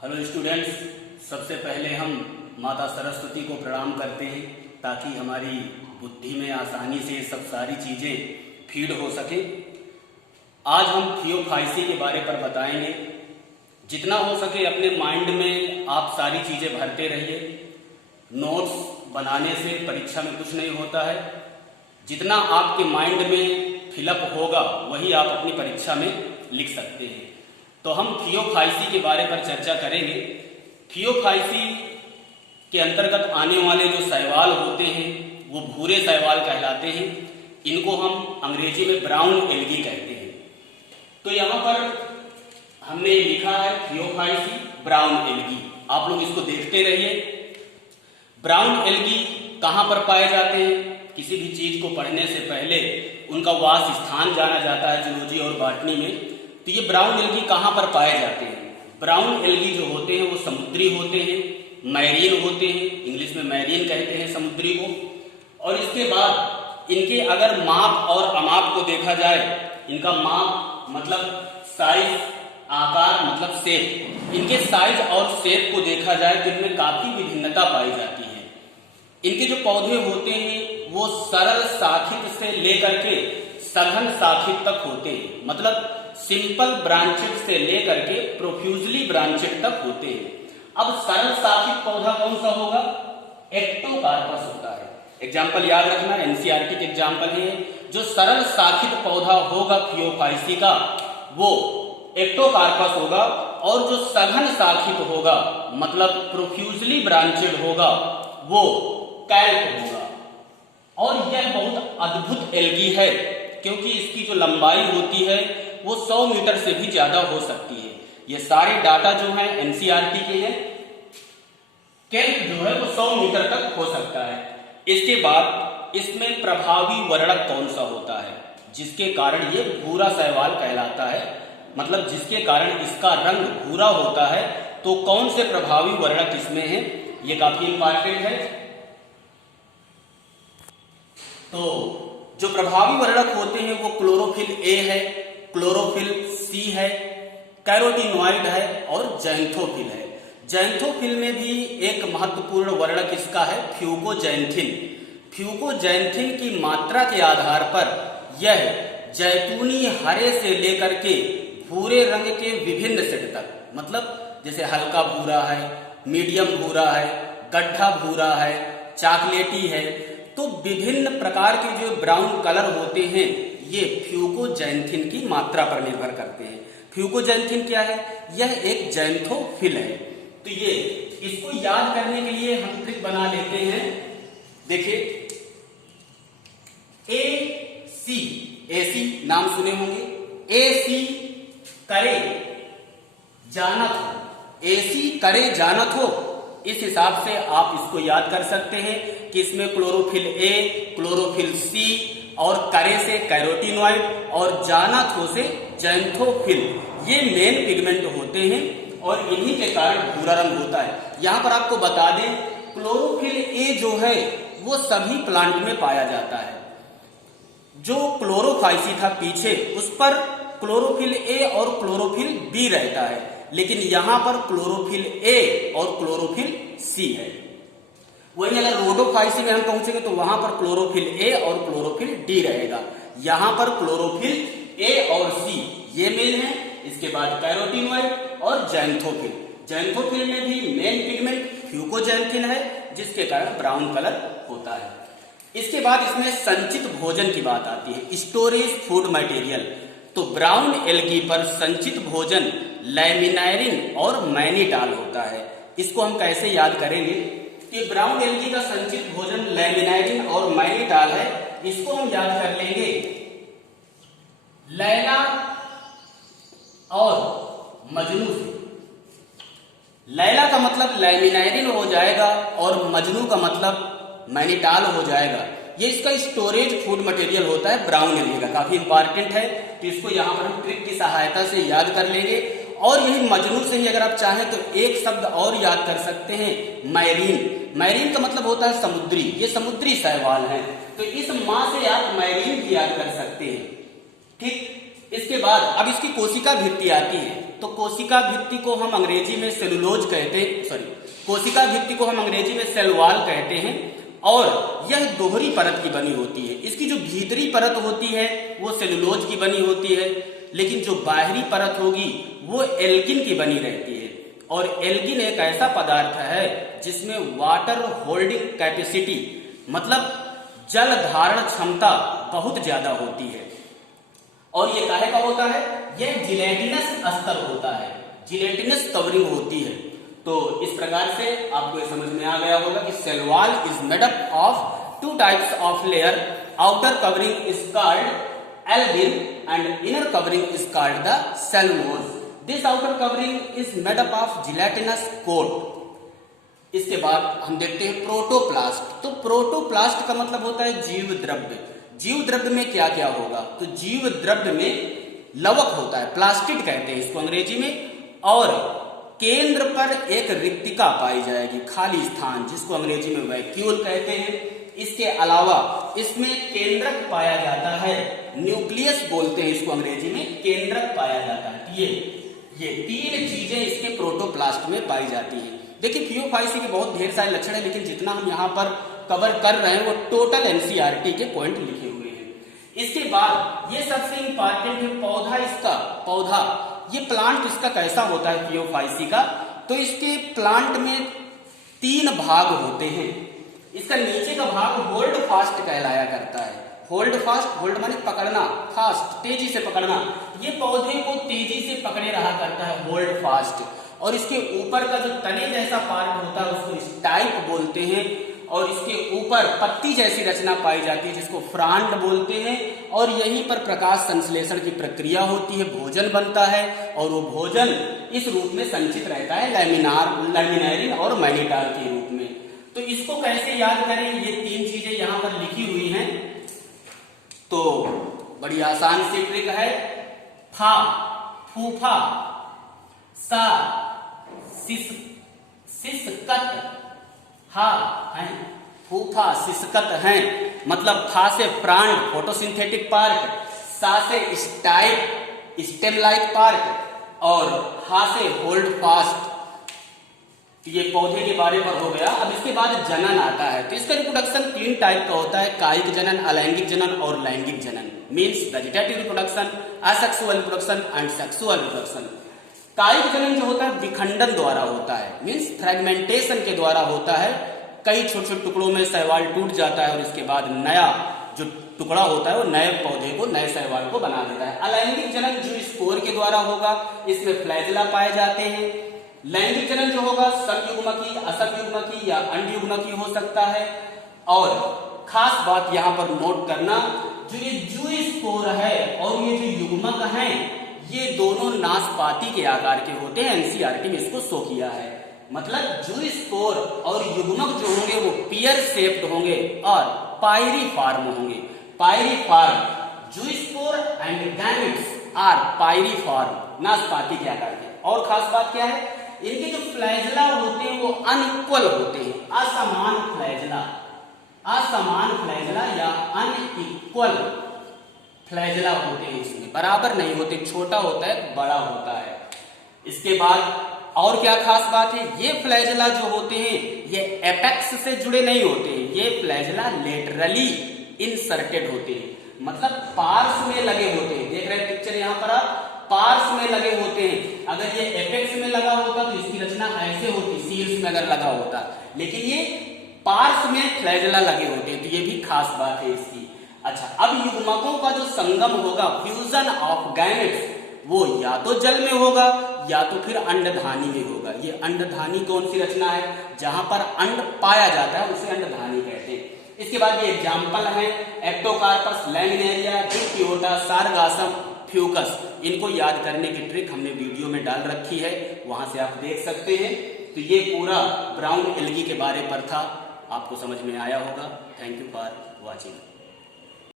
Hello students, सबसे पहले हम माता सरस्वती को प्रणाम करते हैं ताकि हमारी बुद्धि में आसानी से सब सारी चीज़ें फीड हो सके। आज हम थियोफाइसी के बारे पर बताएंगे। जितना हो सके अपने माइंड में आप सारी चीज़ें भरते रहिए। नोट्स बनाने से परीक्षा में कुछ नहीं होता है। जितना आपके माइंड में फिलअप होगा वही आप अपनी परीक्षा में लिख सकते हैं। तो हम थियोफाइसी के बारे पर चर्चा करेंगे। थियोफाइसी के अंतर्गत आने वाले जो शैवाल होते हैं वो भूरे शैवाल कहलाते हैं। इनको हम अंग्रेजी में ब्राउन एल्गी कहते हैं। तो यहाँ पर हमने लिखा है थियोफाइसी ब्राउन एल्गी। आप लोग इसको देखते रहिए। ब्राउन एल्गी कहाँ पर पाए जाते हैं? किसी भी चीज को पढ़ने से पहले उनका वास स्थान जाना जाता है जूलॉजी और बॉटनी में। तो ये ब्राउन एल्गी कहाँ पर पाए जाते हैं? ब्राउन एल्गी जो होते हैं वो समुद्री होते हैं, मैरीन होते हैं। इंग्लिश में मैरीन कहते हैं समुद्री को। और इसके बाद इनके अगर माप और अमाप को देखा जाए, इनका माप मतलब साइज, आकार मतलब शेप, इनके साइज और शेप को देखा जाए तो इनमें काफी विभिन्नता पाई जाती है। इनके जो पौधे होते हैं वो सरल शाखित से लेकर के सघन शाखित तक होते हैं। मतलब सिंपल ब्रांचेड से लेकर के प्रोफ्यूजली ब्रांचेड तक होते हैं। अब सरल शाखित पौधा कौन सा होगा? एक्टोकार्पस होता है। एग्जाम्पल याद रखना, एनसीईआरटी के एग्जाम्पल है। जो सरल शाखित पौधा होगा थियोफाइसी का वो एक्टोकार्पस होगा, और जो सघन शाखित होगा मतलब प्रोफ्यूजली ब्रांचेड होगा वो कैल्प होगा। और यह बहुत अद्भुत एल्गी है क्योंकि इसकी जो लंबाई होती है वो 100 मीटर से भी ज्यादा हो सकती है। ये सारे डाटा जो है एनसीईआरटी के हैं। कैल्प जो है वो 100 मीटर तक हो सकता है। इसके बाद इसमें प्रभावी वर्णक कौन सा होता है जिसके कारण ये भूरा शैवाल कहलाता है, मतलब जिसके कारण इसका रंग भूरा होता है। तो कौन से प्रभावी वर्णक इसमें है, ये काफी इंपॉर्टेंट है। तो जो प्रभावी वर्णक होते हैं वो क्लोरोफिल ए है, क्लोरोफिल सी है, कैरोटीनॉइड है और जैंथोफिल है। जैंथोफिल में भी एक महत्वपूर्ण वर्णक इसका है फ्यूकोजैंथिन। फ्यूकोजैंथिन की मात्रा के आधार पर यह जैतूनी हरे से लेकर के भूरे रंग के विभिन्न शेड तक, मतलब जैसे हल्का भूरा है, मीडियम भूरा है, गड्ढा भूरा है, चॉकलेटी है, तो विभिन्न प्रकार के जो ब्राउन कलर होते हैं ये फ्यूकोजैंथिन की मात्रा पर निर्भर करते हैं। फ्यूकोजैंथिन क्या है? यह एक जैंथोफिल है। तो ये इसको याद करने के लिए हम ट्रिक बना लेते हैं। देखिए, एसी नाम सुने होंगे। एसी करे जानत हो, एसी करे जानत हो, इस हिसाब से आप इसको याद कर सकते हैं कि इसमें क्लोरोफिल ए, क्लोरोफिल सी और करे से कैरोटीनॉइड और जानाथो से जैंथोफिल, ये मेन पिगमेंट होते हैं और इन्हीं के कारण भूरा रंग होता है। यहां पर आपको बता दें, क्लोरोफिल ए जो है वो सभी प्लांट में पाया जाता है। जो क्लोरोफाइसी था पीछे, उस पर क्लोरोफिल ए और क्लोरोफिल बी रहता है, लेकिन यहां पर क्लोरोफिल ए और क्लोरोफिल सी है। वही अगर रोडोफाइसी में हम पहुंचेंगे तो वहां पर क्लोरोफिल ए और क्लोरोफिल डी रहेगा। यहां पर क्लोरोफिल ए और सी ये मेन है। इसके बाद कैरोटीनॉइड और जैंथोफिल। जैंथोफिल में भी मेन पिगमेंट फ्यूकोजैंथिन है जिसके कारण ब्राउन कलर होता है। इसके बाद इसमें संचित भोजन की बात आती है, स्टोरेज फूड मटेरियल। तो ब्राउन एल्गी पर संचित भोजन लैमिनारिन और मैनीटाल होता है। इसको हम कैसे याद करेंगे कि ब्राउन एल्गी का संचित भोजन लैमिनारिन और मैनीटाल है। इसको हम याद कर लेंगे लैला और मजनू से। लैला का मतलब लैमिनारिन हो जाएगा और मजनू का मतलब मैनीटाल हो जाएगा। ये इसका स्टोरेज फूड मटेरियल होता है ब्राउन एल्गी का, काफी इंपॉर्टेंट है। तो इसको यहां पर हम ट्रिक की सहायता से याद कर लेंगे। और यही मजनू से ही अगर आप चाहें तो एक शब्द और याद कर सकते हैं, मैरीन। मैरीन का मतलब होता है समुद्री, ये समुद्री शैवाल है। तो इस मां से आप मैरीन भी याद कर सकते हैं। ठीक, इसके बाद अब इसकी कोशिका भित्ति आती है। तो कोशिका भित्ति को हम अंग्रेजी में सेलुलोज कहते हैं, कोशिका भित्ति को हम अंग्रेजी में सेल वॉल कहते हैं और यह दोहरी परत की बनी होती है। इसकी जो भीतरी परत होती है वो सेलुलोज की बनी होती है, लेकिन जो बाहरी परत होगी वो एल्गिन की बनी रहती है। और एल्गिन एक ऐसा पदार्थ है जिसमें वाटर होल्डिंग कैपेसिटी मतलब जल धारण क्षमता बहुत ज्यादा होती है। और ये काहे का होता है? यह जिलेटिनस अस्तर होता है, जिलेटिनस कवरिंग होती है। तो इस प्रकार से आपको ये समझ में आ गया होगा कि cell wall is made up of two types of layer. Outer covering is called algin and inner covering is called the cellulose. This outer covering is made up of gelatinous coat. इसके बाद हम देखते हैं protoplast. तो protoplast का मतलब होता है जीव द्रव्य। जीव द्रव्य में क्या क्या होगा? तो जीव द्रव्य में लवक होता है, प्लास्टिड कहते हैं इसको अंग्रेजी में, और केंद्र पर एक रिक्तिका पाई जाएगी, खाली स्थान, जिसको अंग्रेजी में वैक्यूल कहते हैं। इसके अलावा इसमें केंद्रक पाया जाता है, न्यूक्लियस बोलते हैं इसको अंग्रेजी में, केंद्रक पाया जाता है। ये तीन चीजें इसके प्रोटोप्लास्ट में पाई जाती हैं। देखिए पीओफाइसी के बहुत ढेर सारे लक्षण है, लेकिन जितना हम यहाँ पर कवर कर रहे हैं वो टोटल एनसीईआरटी के पॉइंट लिखे हुए हैं। इसके बाद ये सबसे इंपॉर्टेंट है पौधा। इसका पौधा, ये प्लांट इसका कैसा होता है पीओफाइसी का? तो इसके प्लांट में 3 भाग होते हैं। इसका नीचे का भाग होल्ड फास्ट कहलाया करता है। होल्ड फास्ट, होल्ड माने पकड़ना, फास्ट तेजी से पकड़ना। ये पौधे को तेजी से पकड़े रहा करता है, होल्ड फास्ट। और इसके ऊपर का जो तने जैसा पार्ट होता है उसको स्टाइप बोलते हैं, और इसके ऊपर पत्ती जैसी रचना पाई जाती है जिसको फ्रांड बोलते हैं। और यहीं पर प्रकाश संश्लेषण की प्रक्रिया होती है, भोजन बनता है, और वो भोजन इस रूप में संचित रहता है लैमिनारिन और मैनिटार के रूप में। तो इसको कैसे याद करें? ये 3 चीजें यहाँ पर लिखी हुई हैं, तो बड़ी आसान सी ट्रिक है। फा, फूफा, सा, सिसकत, हा है, फूफा सिसकत हैं, मतलब फा से फ्रांड फोटोसिंथेटिक पार्ट, सा से स्टाइप स्टेम लाइक पार्ट, और हा से होल्ड फास्ट। ये पौधे के बारे में हो गया। अब इसके बाद जनन आता है। तो इसका रिप्रोडक्शन 3 टाइप का होता है, कायिक जनन, अलैंगिक जनन और लैंगिक जनन। Means vegetative reproduction, asexual reproduction and sexual reproduction. कायिक जनन जो होता है विखंडन द्वारा होता है, मीन्स फ्रेगमेंटेशन के द्वारा होता है। कई छोटे छोटे टुकड़ों में शैवाल टूट जाता है और इसके बाद नया जो टुकड़ा होता है वो नए पौधे को, नए शैवाल को बना देता है। अलैंगिक जनन जो स्पोर के द्वारा होगा, इसमें फ्लैजिला पाए जाते हैं। लैंगिक जनन जो होगा समयुग्मकी, असमयुग्मकी या अंडयुग्मकी हो सकता है। और खास बात यहाँ पर नोट करना, जो ये जूस्पोर है और ये जो युग्मक है, ये दोनों नाशपाती के आकार के होते हैं। एनसीईआरटी में इसको शो किया है। मतलब जूस्पोर और युग्मक जो होंगे वो पियर शेप्ड होंगे और पायरीफॉर्म होंगे। Pyriform, zoospore and gametes are pyriform, नाशपाती के आकार के। और खास बात क्या है, इनके जो फ्लैजिला होते हैं वो अनइक्वल होते हैं, असमान फ्लैजिला, असमान फ्लैजिला या अनइक्वल फ्लैजिला होते हैं। इसमें बराबर नहीं होते, छोटा होता है, बड़ा होता है। इसके बाद और क्या खास बात है, ये फ्लैजिला जो होते हैं ये एपेक्स से जुड़े नहीं होते हैं, ये फ्लैजिला लेटरली इंसर्टेड होते हैं, मतलब पार्श्व में लगे होते हैं। देख रहे हैं पिक्चर यहाँ पर आप, पार्श्व में लगे होते हैं। अगर ये एपेक्स में लगा होता तो इसकी रचना ऐसे होती, शीर्ष में अगर लगा होता, लेकिन ये पार्श्व में फ्लैजिला लगे होते हैं, तो ये भी खास बात है इसकी। अच्छा, अब युग्मकों का जो संगम होगा, फ्यूजन ऑफ गैमेट्स, वो या तो जल में होगा या तो फिर अंडधानी में होगा। ये अंडधानी कौन सी रचना है? जहां पर अंड पाया जाता है उसे अंडधानी कहते हैं। इसके बाद ये एग्जाम्पल है एक्टोकार्पस, लैमिनेरिया, डिप्टियोटा, सारगासम, फ्यूकस। इनको याद करने की ट्रिक हमने वीडियो में डाल रखी है, वहां से आप देख सकते हैं। तो ये पूरा ब्राउन एल्गी के बारे पर था, आपको समझ में आया होगा। Thank you for watching.